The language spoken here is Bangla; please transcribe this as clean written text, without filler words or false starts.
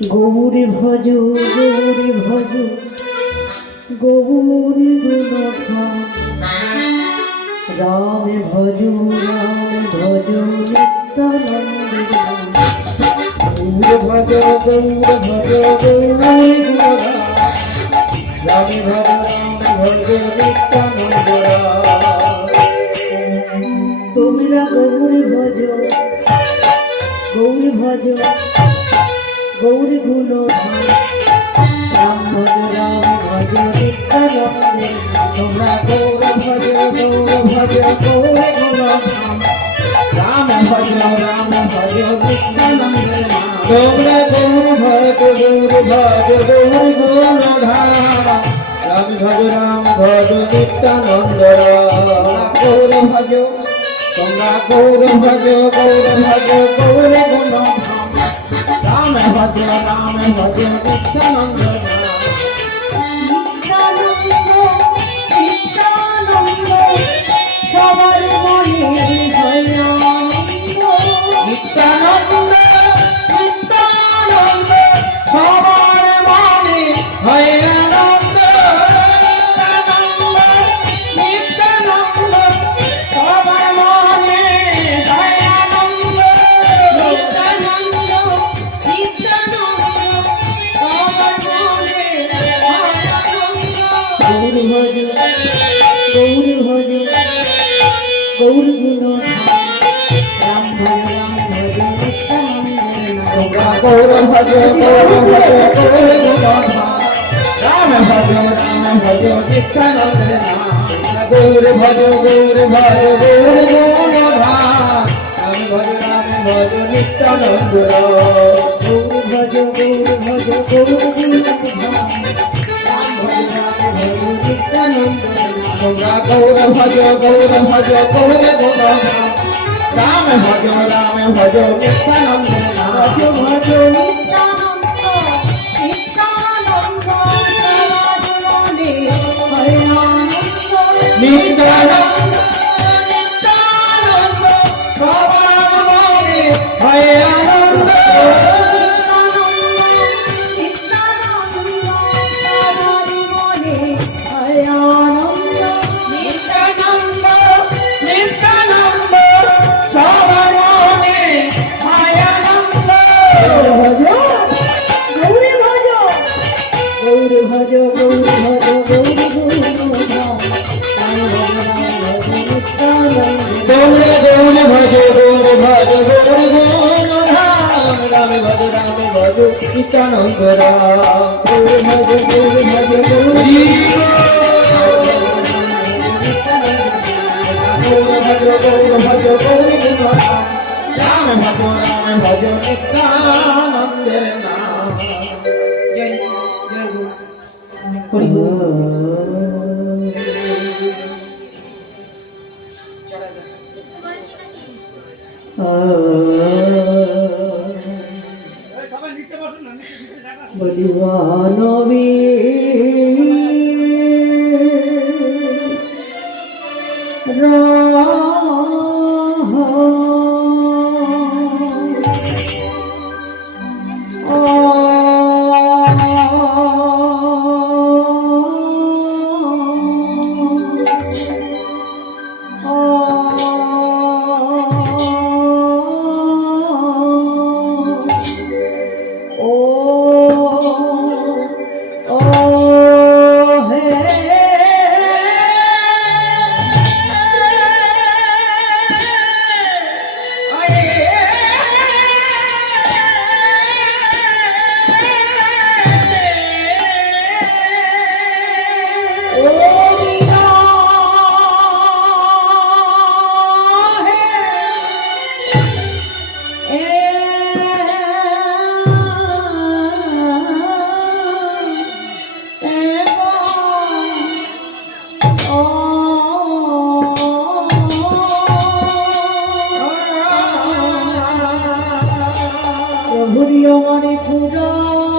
গৌরী ভজ গৌরী ভজ গৌরী গুণধাম রামে ভজ নিত্যানন্দে গৌর ভজ গৌরী গুণধাম রামে ভজ নিত্যানন্দ তোমরা গৌরী ভজ গৌরী গুণধাম রাম ভজ নিত্যানন্দে তোমরা গৌর ভজ গৌরী গুণধাম রাম ভজ নিত্যানন্দে তোমরা গৌর ভজ গৌরী গুণধাম রাম ভজ নিত্যানন্দ গৌর ভজ তোমরা গৌর ভজ গৌরী গুণধাম রাম ভজ নিত্যানন্দ নিত্যানন্দ সবার মনে হয় নিত্যানন্দ নিত্যানন্দ সবার মনে হয় আনন্দ নিত্যানন্দ সবার মনে হয় আনন্দ নিত্যানন্দ গৌরী ভজ গৌরী গুণধাম রাম ভজ নিত্যানন্দ গৌর ভজ গৌরী গুণধাম রাম ভজ নিত্যানন্দ গৌর ভজ গৌরী গুণধাম রাম ভজ নিত্যানন্দ গৌর ভজ গৌরী গুণধাম তোমরা গৌর ভজ গৌরী গুণধাম রাম ভজ নিত্যানন্দ ভজ নিত্যানন্দ সবার মনে হয় আনন্দ নিত্যানন্দ নিত্যানন্দের নাম জয় জয় হরি বলিবানবী মণিপুরা